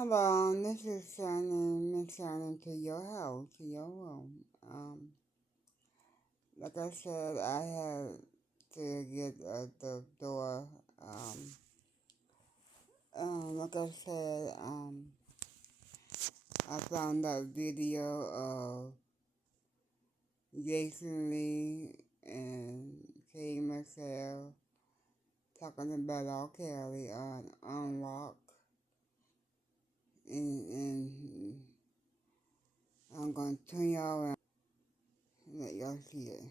Hello, this is Shannon to your house, to your room. Like I said, I had to get the door. Like I said, I found that video of Jason Lee and Katie Michelle talking about R. Kelly on Unlock, and I'm gonna turn y'all around and let y'all see it.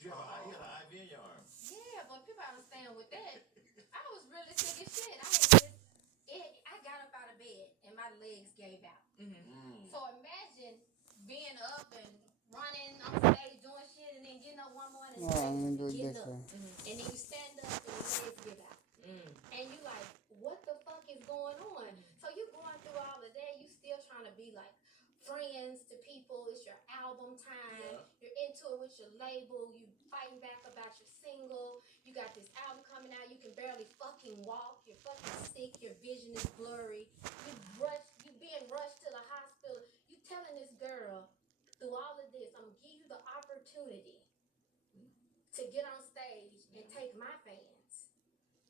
You have he had an IV in your arm. Yeah, but people understand with that. I was really sick as shit. I got up out of bed and my legs gave out. So imagine being up and running on stage doing shit and then getting up one morning and getting up. And then you stand up and your legs give out. And you like, what the fuck is going on? So you going through all of that, you still trying to be like friends to people. It's your album time. Yeah. You're into it with your label. You fighting back about your single. You got this album coming out. You can barely fucking walk. You're fucking sick. Your vision is blurry. You being rushed to the hospital. You telling this girl through all of this, I'm gonna give you the opportunity to get on stage and take my fans.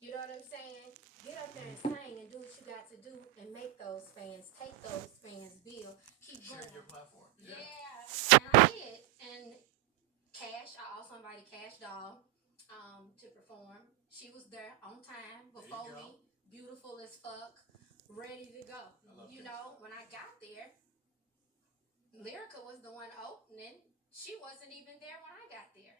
You know what I'm saying? Get up there and sing and do what you got to do and make those fans, take those fans, build, keep Share going. your platform. Yeah. And I did. And Cash, I also invited Cash Doll to perform. She was there on time before me, beautiful as fuck, ready to go. You know, when I got there, Lyrica was the one opening. She wasn't even there when I got there.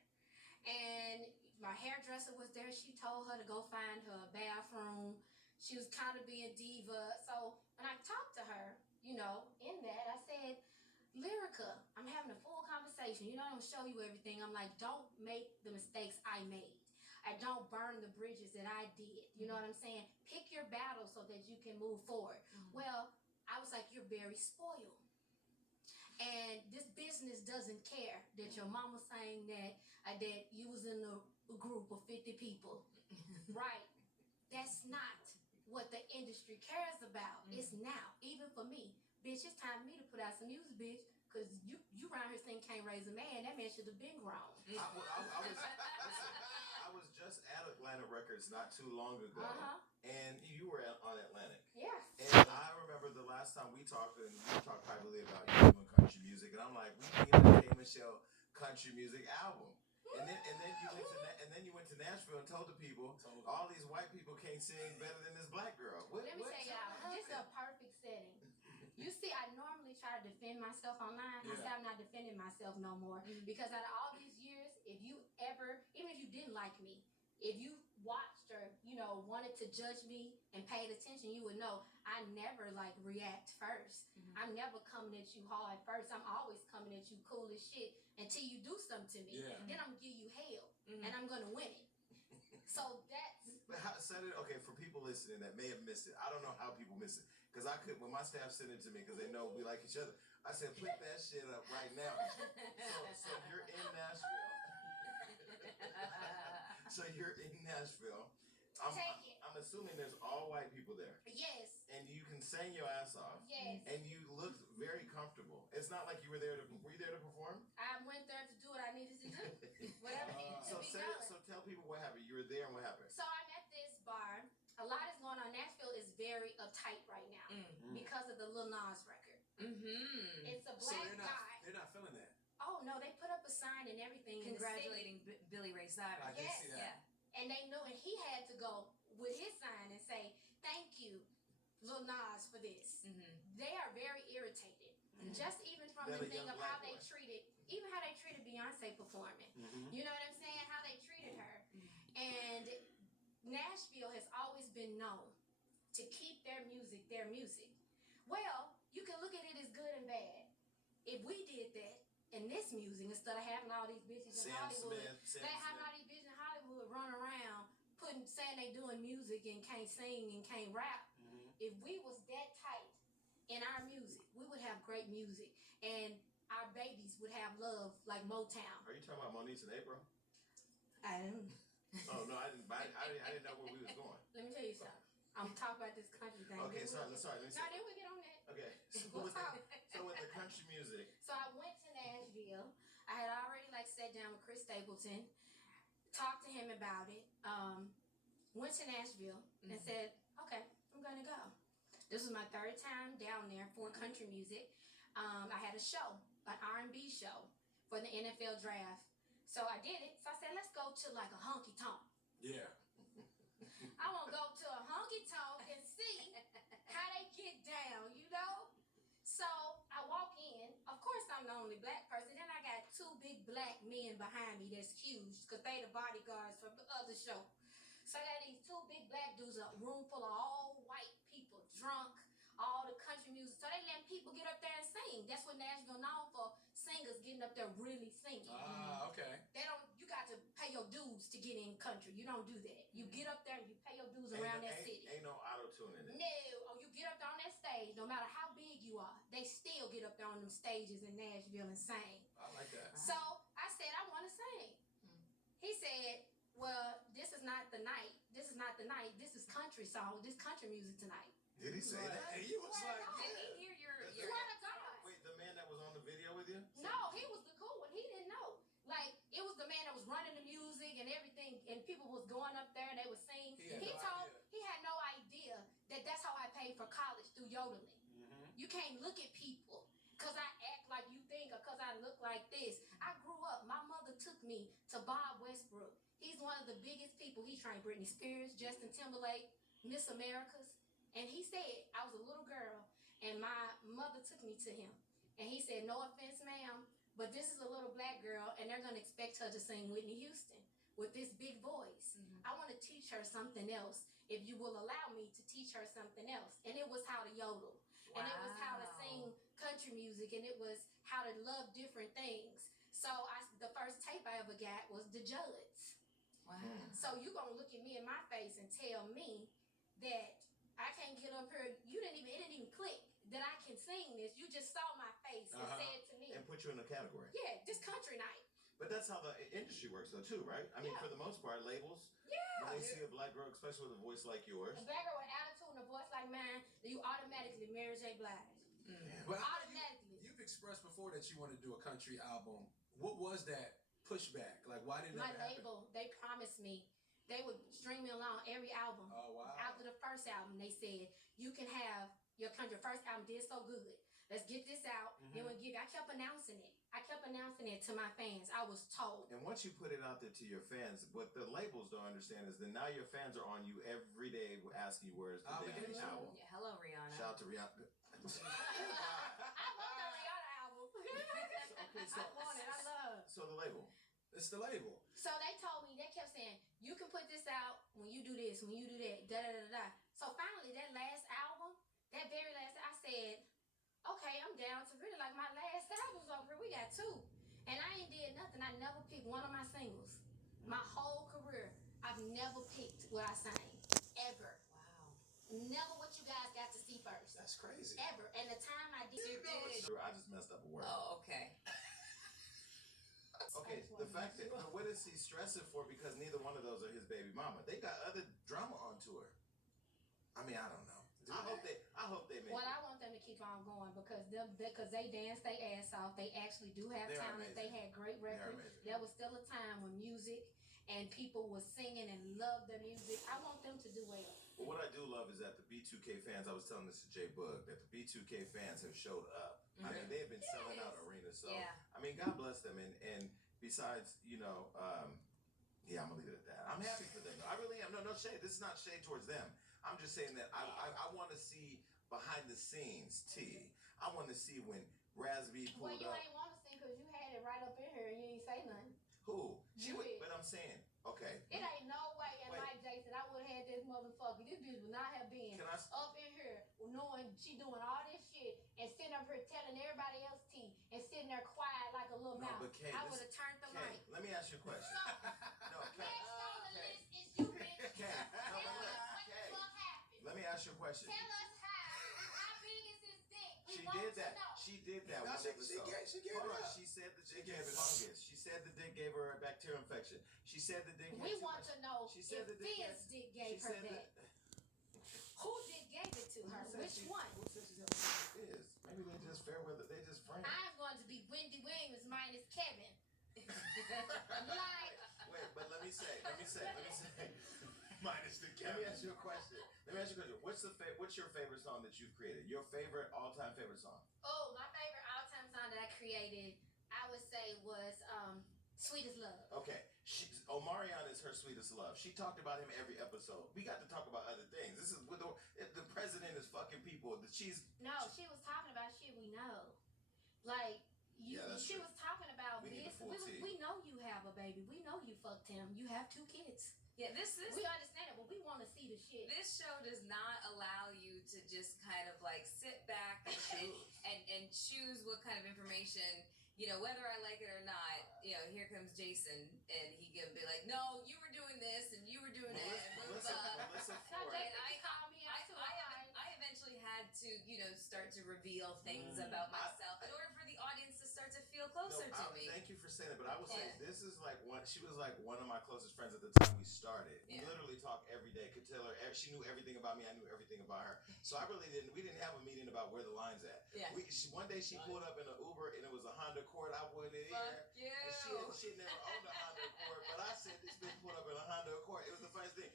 And my hairdresser was there. She told her to go find her a bathroom. She was kind of being diva. So when I talked to her, you know, in that, I said, Lyrica, I'm having a full conversation. You know, I don't show you everything. I'm like, don't make the mistakes I made. I don't burn the bridges that I did. You know what I'm saying? Pick your battle so that you can move forward. Well, I was like, you're very spoiled. And this business doesn't care that your mama saying that you was in a group of 50 people. Right. That's not what the industry cares about. It's now. Even for me. Bitch, it's time for me to put out some music, bitch. Because you around here saying can't raise a man. That man should have been grown. I was just at Atlantic Records not too long ago, and you were on Atlantic. Yeah. And I remember the last time we talked, and we talked privately about you doing country music, and I'm like, we need a K Michelle country music album. And then you went to Nashville and told the people all these white people can't sing better than this black girl. Let me tell y'all, this is a perfect setting. You see, I normally try to defend myself online. I say I'm not defending myself no more because out of all these years, if you ever, even if you didn't like me, if you watched or wanted to judge me and paid attention, you would know I never like react first. I'm never coming at you hard first. I'm always coming at you cool as shit until you do something to me. Yeah. Then I'm gonna give you hell and I'm gonna win it. So that's. But okay, for people listening that may have missed it, I don't know how people miss it. Because I could, when my staff sent it to me, because they know we like each other, I said, put that shit up right now. So you're in Nashville. So you're in Nashville. I'm assuming there's all white people there. Yes. And you can sing your ass off. Yes. And you looked very comfortable. It's not like you were there were you there to perform? I went there to do what I needed to do. Whatever needed to be done. So tell people what happened. You were there and what happened? So I'm at this bar. A lot is going on. Nashville is very uptight right now because of the Lil Nas record. It's a black guy. They're not feeling that. Oh no, they put up a sign and everything. Congratulating Billy Ray Cyrus. I did see that. Yeah. And they knew, and he had to go with his sign and say, "Thank you, Lil Nas, for this." They are very irritated, just even from the thing of how they treated, even how they treated Beyonce performing. You know what I'm saying? How they treated her. And Nashville has always been known to keep their music. Well, you can look at it as good and bad. If we did that in this music, instead of having all these bitches in Hollywood, having all these bitches in Hollywood run around saying they doing music and can't sing and can't rap. If we was that tight in our music, we would have great music, and our babies would have love like Motown. Are you talking about Moniece and April? Oh no, I didn't. I didn't know where we was going. Let me tell you something. I'm talking about this country thing. Okay, Then sorry. Let me No, see. then we get on that. Okay, We'll talk. so with the country music, So I went to Nashville. I had already like sat down with Chris Stapleton, talked to him about it. Went to Nashville and said, "Okay, I'm gonna go." This was my third time down there for country music. I had a show, an R&B show for the NFL draft. So I did it. So I said, "Let's go to like a honky tonk. Yeah. I want to go to a honky tonk and see how they get down, you know?" So I walk in. Of course, I'm the only black person. Then I got two big black men behind me that's huge because they the bodyguards from the other show. So I got these two big black dudes, a room full of all white people, drunk, all the country music. So they letting people get up there and sing. That's what Nashville known for, singers getting up there really singing. Okay. They don't. You got to pay your dues to get in country. You don't do that. You get up there and you pay your dues around that city. ain't no auto tune in it. No, or you get up there on that stage, no matter how big you are, they still get up there on them stages in Nashville and sing. I like that. So I said, I want to sing. He said, "Well, this is not the night. This is not the night. This is country song. This country music tonight." Did he say that? And you was like, Swear to God. Did he hear your Swear to God. Wait, the man that was on the video with you? No, he was the cool one. He didn't know. Like, it was the man that was running the music and everything, and people was going up there and they would sing. He had no idea. He had no idea that that's how I paid for college, through yodeling. Mm-hmm. You can't look at people because I act like you think or because I look like this. I grew up, my mother took me to Bob Westbrook. He's one of the biggest people. He trained Britney Spears, Justin Timberlake, Miss Americas. And he said, I was a little girl and my mother took me to him. And he said, "No offense, ma'am, but this is a little black girl and they're going to expect her to sing Whitney Houston with this big voice. I want to teach her something else. If you will allow me to teach her something else." And it was how to yodel. And it was how to sing country music. And it was how to love different things. So the first tape I ever got was The Judds. Wow. So you going to look at me in my face and tell me that I can't get up here. It didn't even click that I can sing this. You just saw my face and said to me, And put you in a category. "Yeah, this country night." But that's how the industry works, though, too, right? I mean, Yeah. for the most part, labels, when they see a black girl, especially with a voice like yours, A black girl with attitude and a voice like mine, then you automatically Mary J. Blige. But Automatically. you've expressed before that you want to do a country album. What was that pushback? Like, why didn't My that happen? label, they promised me they would string me along every album. Oh, wow. After the first album, they said, "You can have your country." First album did so good. Let's get this out. Then we'll give you. I kept announcing it. To my fans. I was told. and once you put it out there to your fans, what the labels don't understand is that now your fans are on you every day asking you where's the damn Obligation. album. Yeah, hello, Rihanna. Shout out to Rihanna. I love the Rihanna album. Okay, so- I want it. I love. So the label. It's the label. So they told me, they kept saying, "You can put this out when you do this, when you do that, da da da da." So finally, that last album, that very last, I said, "Okay, I'm down to really like my last album's over. We got two." And I ain't did nothing. I never picked one of my singles. My whole career, I've never picked what I sang. Ever. Wow. Never what you guys got to see first. That's crazy. Ever. And the time I did I just messed up a word. Oh, okay. Okay, the fact that, but what is he stressing for? Because neither one of those are his baby mama. They got other drama on tour. I mean, I don't know. I hope they make Well, it. I want them to keep on going because they dance their ass off. They actually do have They are talent. They amazing. had great They are records. amazing. There was still a time when music and people were singing and loved the music. I want them to do well. But what I do love is that the B2K fans, I was telling this to Jay Boog, that the B2K fans have showed up. I mean, they have been selling out arenas. So, Yeah. I mean, God bless them. And besides, you know, yeah, I'm going to leave it at that. I'm happy for them. I really am. No shade. This is not shade towards them. I'm just saying that I want to see behind the scenes, T. I want to see when Raspy Well, pulled you up. ain't want to sing because you had it right up in here and you ain't say nothing. Who? She You would, did. but I'm saying, okay. It ain't no way, and Wait. like Jay said, I would have had this motherfucker. This bitch would not have been Can I? up in here knowing she doing all this shit and sitting up here telling everybody else tea and sitting there quiet like a little No, mouse. but Kay, I this- would have turned the Kay, mic. let me ask you a question. No, Kay. Next on the Kay. list is you, bitch. Kay, no, Tell but us look, what the Kay. fuck happened. Let me ask you a question. Tell us how big is his dick? We She want did to that. know. She did that No, one episode. she gave Hold it on. up. She said the She dick gave is it up. humongous. She said the dick gave her a bacterial infection. She said the dick. We had too want much. to know She if said the dick Fizz had- dick She gave her said that. Who dick gave it to her? Who said Which one? Who said she's having sex with Fizz? Maybe they just fair weather. They just friends. I'm going to be Wendy Williams minus Kevin. Like, Wait, but let me say. Minus the Let me ask you a question. What's your favorite song that you've created? Your favorite all-time favorite song? oh, my favorite all-time song that I created, I would say was Sweet as Love. Okay, Omarion is her sweetest love. She talked about him every episode. We got to talk about other things. This is with the president is fucking people. No, she was talking about shit we know. Like, Yeah, that's she true. was talking about We need this. the full tea. We know you have a baby. We know you fucked him. You have 2 kids. Yeah, this We understand it, but we want to see the shit. this show does not allow you to just kind of like sit back and choose what kind of information, you know, whether I like it or not. You know, here comes Jason, and he can be like, "No, you were doing this, and you were doing that." And Melissa Now, Ford. Jason can call me out too. I eventually had to, you know, start to reveal things about myself in order for the audience to start to feel closer to me. Thank you for saying that, but I will say Yeah. this is like she was like one of my closest friends at the time we started. We Yeah. literally talked every day. Could tell her she knew everything about me. I knew everything about her. So I really didn't. We didn't have a meeting about where the line's at. Yeah. One day she pulled up in an Uber and it was a Honda Accord. I wasn't in Fuck here. you. And she had never owned a Honda Accord, but I said this bitch pulled up in a Honda Accord. It was the funniest thing.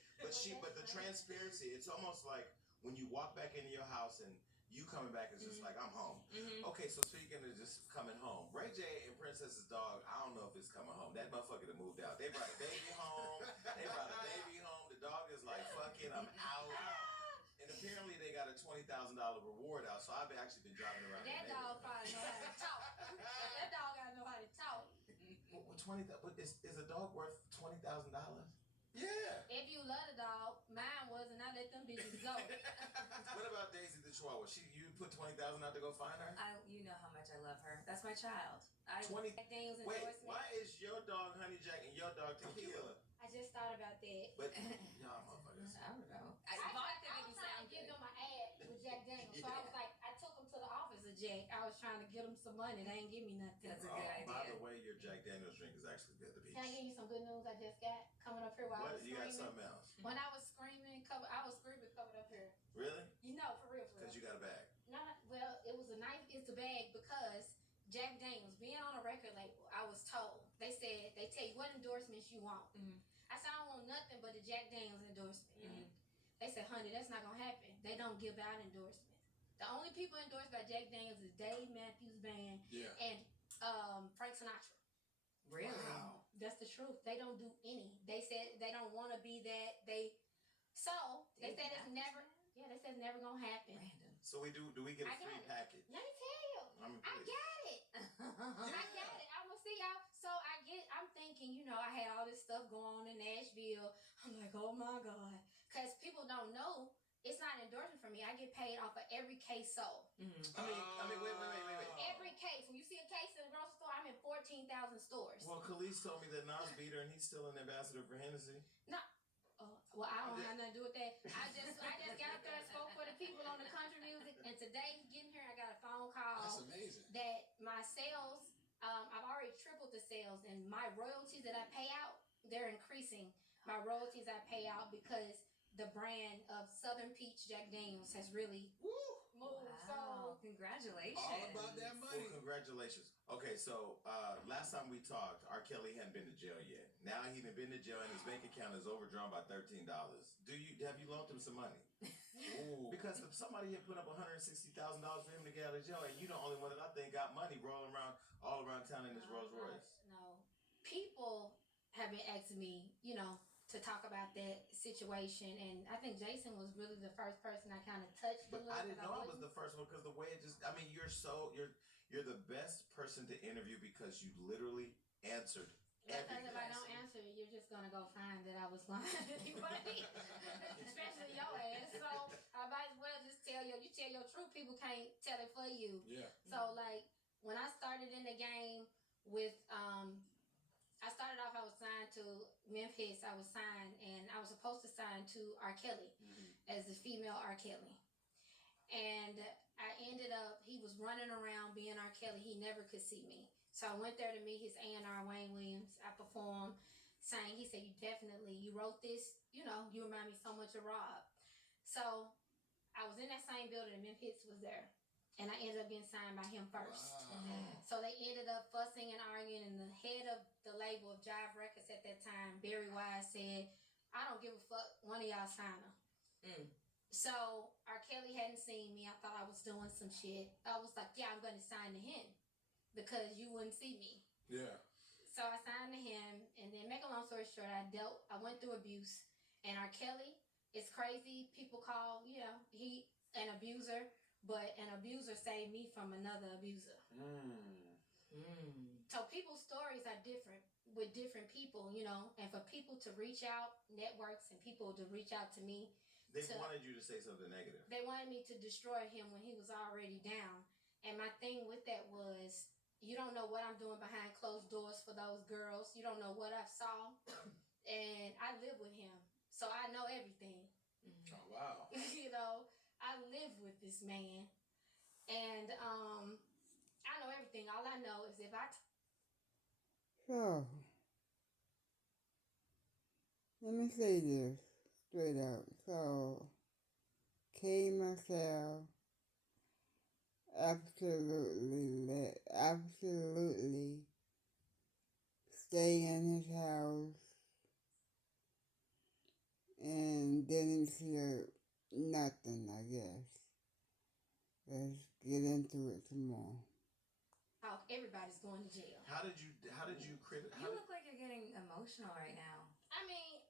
But the transparency, it's almost like when you walk back into your house and you coming back is just like I'm home. Mm-hmm. Okay, so speaking of just coming home, Ray J and Princess's dog, I don't know if it's coming home. That motherfucker that moved out. They brought a baby home. The dog is like, fucking, I'm out. And apparently they got a $20,000 reward out, so I've actually been driving around. That dog probably know how to talk. That dog gotta know how to talk. What is a dog worth $20,000? Yeah. If you love the dog, mine was, and I let them bitches go. What about Daisy the Chihuahua? You put $20,000 out to go find her? You know how much I love her. That's my child. 20. Things Wait, endorsement. why is your dog Honey Jack and your dog Tequila? I just thought about that. But y'all motherfuckers. I don't know. I Vodka was didn't trying sound to give good. them an ad with Jack Daniels, so I was like, I took them to the office of Jack. I was trying to get them some money. They ain't give me nothing. That's a good idea. By the way, your Jack Daniels drink is actually good. The Can I give you some good news I just got coming up here while I What? was You got screaming? something else? When I was screaming, I was screaming covered up here. Really? You know, for real. Because you got a bag. Well, it was a knife. It's a bag because Jack Daniels being on a record label, I was told they said they tell you what endorsements you want. Mhm. I said I don't want nothing but a Jack Daniels endorsement. Mhm. They said, honey, that's not gonna happen. They don't give out endorsements. The only people endorsed by Jack Daniels is Dave Matthews Band Yeah. and Frank Sinatra. Really? Wow. That's the truth. They don't do any. They said they don't want to be that. They said it's never. Yeah, they said it's never gonna happen. Random. So do we get a I got free it. package? Let me tell you, I'm I got it. I got it. I'm gonna see y'all. So I'm thinking, you know, I had all this stuff going on in Nashville. I'm like, oh my God. Because people don't know, it's not an endorsement for me. I get paid off of every case sold. Mhm. I mean, wait. Every case. When you see a case in the grocery store, I'm in 14,000 stores. Well, Khalees told me that Nas beat her and he's still an ambassador for Hennessy. Well, I don't have nothing to do with that. I just got up there and spoke for the people on the country music. And today, getting here, I got a phone call That's amazing. that my sales, I've already tripled the sales, and my royalties that I pay out, they're increasing. My royalties I pay out because the brand of Southern Peach Jack Daniels has really Woo! moved. Wow. Congratulations. All about that money. Well, congratulations. Okay, so last time we talked, R. Kelly hadn't been to jail yet. Now he done been to jail and his bank account is overdrawn by $13. Have you loaned him some money? Ooh. Because somebody had put up $160,000 for him to get out of jail, and you the only one that I think got money rolling around all around town in his Rolls Royce. No. People have been asking me, you know, to talk about that situation, and I think Jason was really the first person I kind of touched. But I didn't know I was the first one because the way it just—I mean, you're the best person to interview because you literally answered. Because if I everything. don't answer, you're just gonna go find that I was lying anyway, especially your ass. So I might as well just tell you. You tell your truth, people can't tell it for you. Yeah. So like when I started in the game with I started off. I was signed to Memphis. I was signed, and I was supposed to sign to R. Kelly as the female R. Kelly. And I ended up. He was running around being R. Kelly. He never could see me. So I went there to meet his A&R, Wayne Williams. I performed, sang. He said, you wrote this, you remind me so much of Rob. So I was in that same building and Memphis was there. And I ended up getting signed by him first. Wow. So they ended up fussing and arguing, and the head of the label of Jive Records at that time, Barry Wise, said, I don't give a fuck, one of y'all sign her. So R. Kelly hadn't seen me. I thought I was doing some shit. I was like, yeah, I'm going to sign to him because you wouldn't see me. Yeah. So I signed to him, and then make a long story short, I went through abuse, and R. Kelly, it's crazy. People call, he an abuser, but an abuser saved me from another abuser. So people's stories are different with different people, and for people to reach out, networks, and people to reach out to me. They wanted you to say something negative. They wanted me to destroy him when he was already down. And my thing with that was, you don't know what I'm doing behind closed doors for those girls. You don't know what I saw. And I live with him, so I know everything. Oh, wow. I live with this man. And I know everything. All I know is if So, let me say this straight out. So, K. Marcel absolutely stay in his house and didn't hear nothing, I guess. Let's get into it some more. everybody's going to jail. How did you You look like you're getting emotional right now. I mean,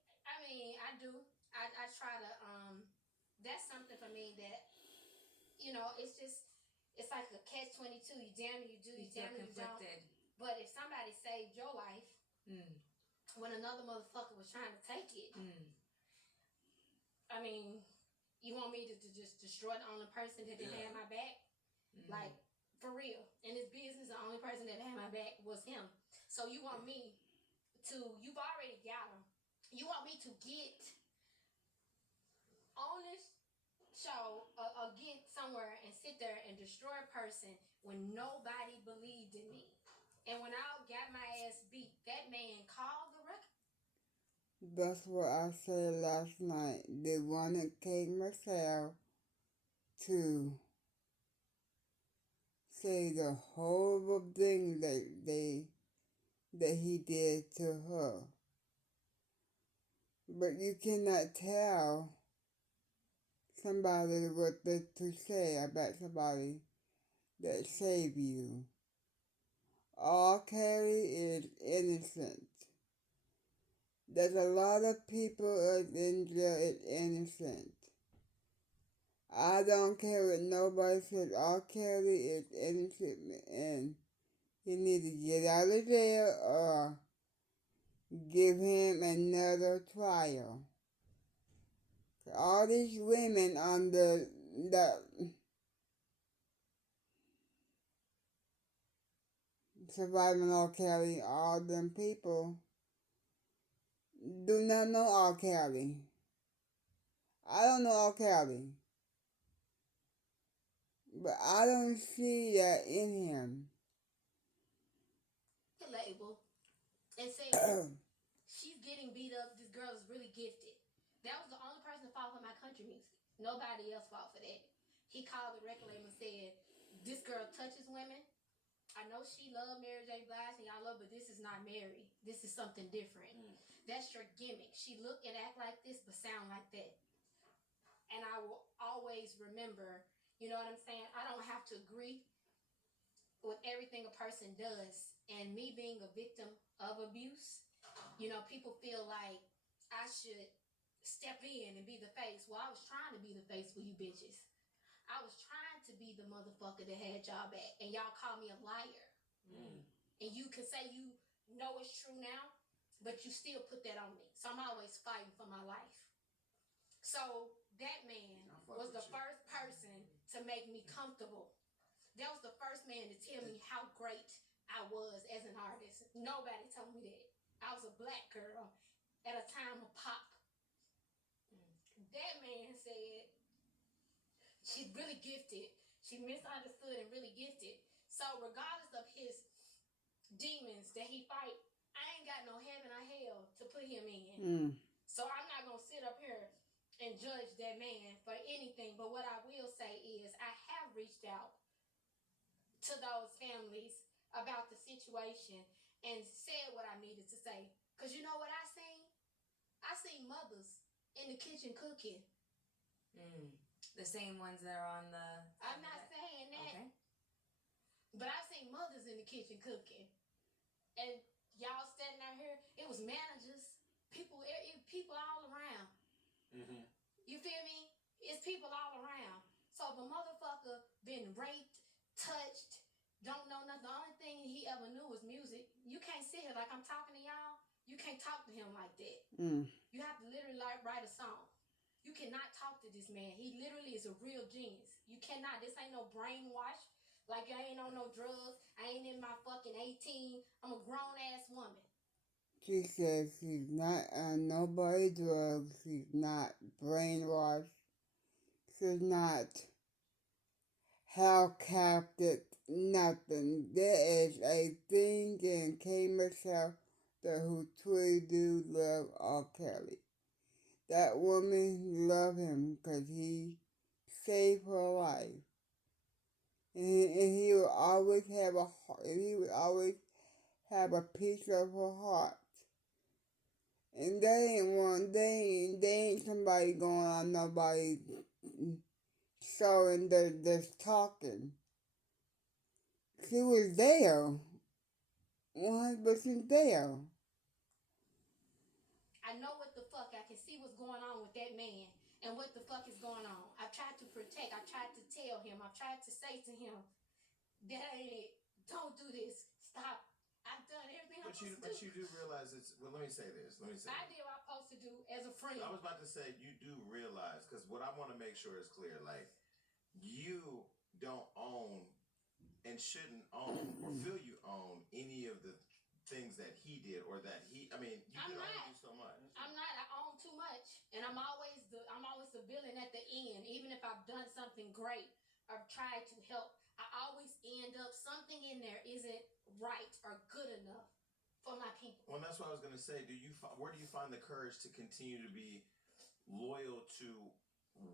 I do. I try to. That's something for me that, it's like a catch-22. You damn it, you do. You damn it, you don't. But if somebody saved your life when another motherfucker was trying to take it, I mean, you want me to just destroy the only person that didn't have my back? Like, for real. In this business, the only person that had my back was him. So you want me to, you've already got him. You want me to get on this show or get somewhere and sit there and destroy a person when nobody believed in me. And when I got my ass beat, that man called the record. That's what I said last night. They wanted K. Marcel to say the horrible thing that he did to her. But you cannot tell somebody what to say about somebody that saved you. R. Kelly is innocent. There's a lot of people in jail is innocent. I don't care what nobody says. R. Kelly is innocent and he needs to get out of jail or give him another trial. All these women on the surviving R. Kelly, all them people do not know R. Kelly. I don't know R. Kelly. But I don't see that in him. The label and say she's getting beat up. This girl is really gifted. That was the only person that fought for my country music. Nobody else fought for that. He called the record label and said, "This girl touches women. I know she loved Mary J. Blige and y'all love, but this is not Mary. This is something different. That's your gimmick. She look and act like this, but sound like that." And I will always remember, you know what I'm saying? I don't have to agree with everything a person does. And me being a victim of abuse, people feel like I should step in and be the face. Well, I was trying to be the face for you bitches. I was trying to be the motherfucker that had y'all back. And y'all call me a liar. And you can say you know it's true now, but you still put that on me. So I'm always fighting for my life. So that man was the first person to make me comfortable. That was the first man to tell me how great I was as an artist. Nobody told me that. I was a black girl at a time of pop. That man said she's really gifted. She misunderstood and really gifted. So regardless of his demons that he fight, I ain't got no heaven or hell to put him in. So I'm not gonna sit up here and judge that man for anything. But what I will say is I have reached out to those families about the situation and said what I needed to say. Cause you know what I seen? I seen mothers in the kitchen cooking. The same ones that are on the. I'm not saying that, Okay. but I've seen mothers in the kitchen cooking. And y'all standing out here, it was managers, people all around. You feel me? It's people all around. So if a motherfucker been raped, touched, don't know nothing, the only thing he ever knew was music. You can't sit here like I'm talking to y'all. You can't talk to him like that. You have to literally write a song. You cannot talk to this man. He literally is a real genius. You cannot. This ain't no brainwash. Like I ain't on no drugs. I ain't in my fucking 18. I'm a grown ass woman. She says she's not on nobody drugs. She's not brainwashed. She's not hell captive. Nothing. There is a thing in K. Michelle who truly do love R. Kelly. That woman loved him because he saved her life. And he would always have a piece of her heart. And they ain't somebody going on nobody showing that's talking. She was there. 100% there. I know what the fuck. I can see what's going on with that man and what the fuck is going on. I've tried to protect. I've tried to tell him. I've tried to say to him, that ain't it. Don't do this. Stop. I've done everything I'm supposed to do. But you do realize it's. Well, let me say this. I did what I'm supposed to do as a friend. I was about to say you do realize, because what I want to make sure is clear. Like, you don't own and shouldn't own or feel you own any of the things that he did or that he. I mean, you can only do so much. I'm not. I own too much, and I'm always the villain at the end. Even if I've done something great, I've tried to help. I always end up something in there isn't right or good enough for my people. Well, that's what I was gonna say. Where do you find the courage to continue to be loyal to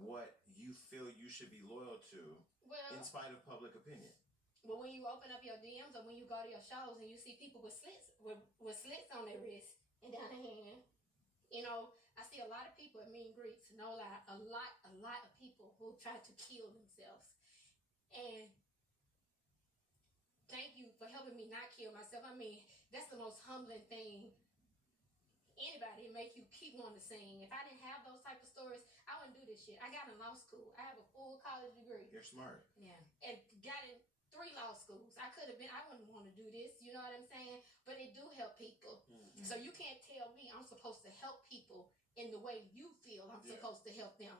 what you feel you should be loyal to, in spite of public opinion? Well, when you open up your DMs or when you go to your shows and you see people with slits on their wrist and down their hand, you know, I see a lot of people at meet and greets. No lie, a lot of people who try to kill themselves. And thank you for helping me not kill myself. I mean, that's the most humbling thing anybody make you keep wanting to sing. If I didn't have those type of stories, I wouldn't do this shit. I got in law school. I have a full college degree. You're smart. Yeah. And got in 3 law schools. I wouldn't want to do this, you know what I'm saying? But it do help people. So you can't tell me I'm supposed to help people in the way you feel I'm supposed to help them.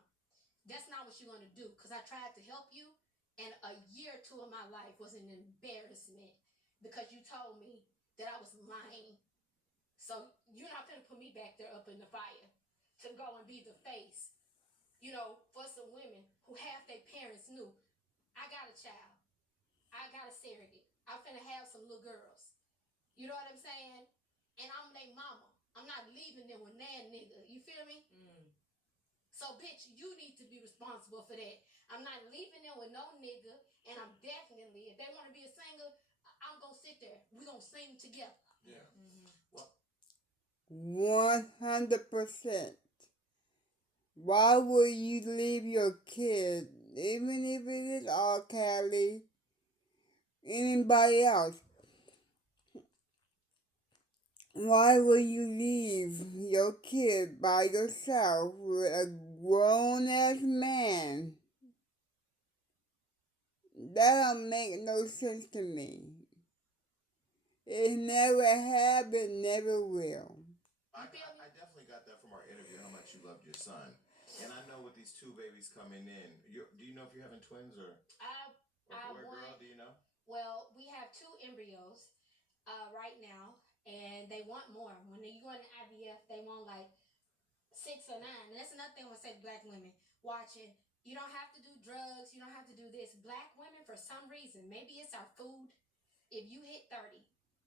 That's not what you're going to do, because I tried to help you, and a year or 2 of my life was an embarrassment because you told me that I was lying. So you're not going to put me back there up in the fire to go and be the face, you know, for some women who half their parents knew. I got a child. I got a surrogate. I'm finna have some little girls. You know what I'm saying? And I'm their mama. I'm not leaving them with that nigga. You feel me? So, bitch, you need to be responsible for that. I'm not leaving them with no nigga. And I'm definitely, if they want to be a singer, I'm going to sit there. We're going to sing together. Yeah. Well, 100%. Why would you leave your kid, even if it is R. Kelly, anybody else? Why would you leave your kid by yourself with a grown-ass man? That don't make no sense to me. It never happened, never will. I definitely got that from our interview, how much you loved your son. And I know with these 2 babies coming in, do you know if you're having twins or boy or girl? Do you know? Well, we have 2 embryos right now, and they want more. When you go into IVF, they want like 6 or 9. And that's another thing I want to say to black women watching. You don't have to do drugs. You don't have to do this. Black women, for some reason, maybe it's our food. If you hit 30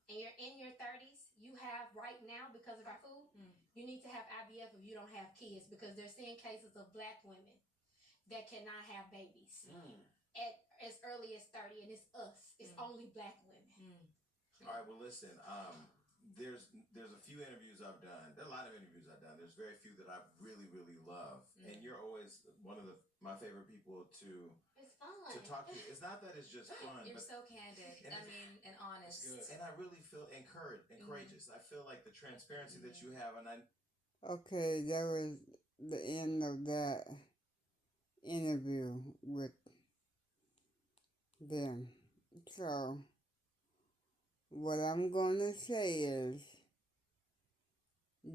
and you're in your 30s, you have right now, because of our food, you need to have IVF if you don't have kids, because they're seeing cases of black women that cannot have babies at as early as 30, and it's us. It's only black women. All right. Well, listen. There's a few interviews I've done. There are a lot of interviews I've done. There's very few that I really love, and you're always one of my favorite people to It's fun. talk to. It's not that it's just fun, You're but so candid. And I mean, and honest. good. and I really feel courageous. I feel like the transparency that you have, and I Okay, that was the end of that interview with them. So, what I'm going to say is,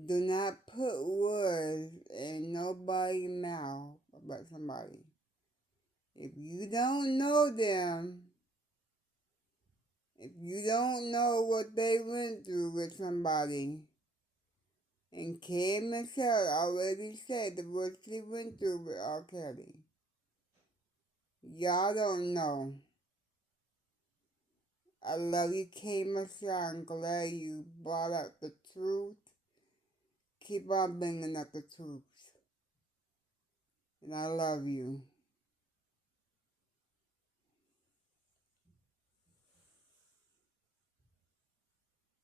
do not put words in nobody's mouth about somebody. If you don't know them, if you don't know what they went through with somebody, and K. Michelle already said the worst she went through with R. Kelly, y'all don't know. I love you, K. Michelle. I'm glad you brought up the truth. Keep on bringing up the truth. And I love you.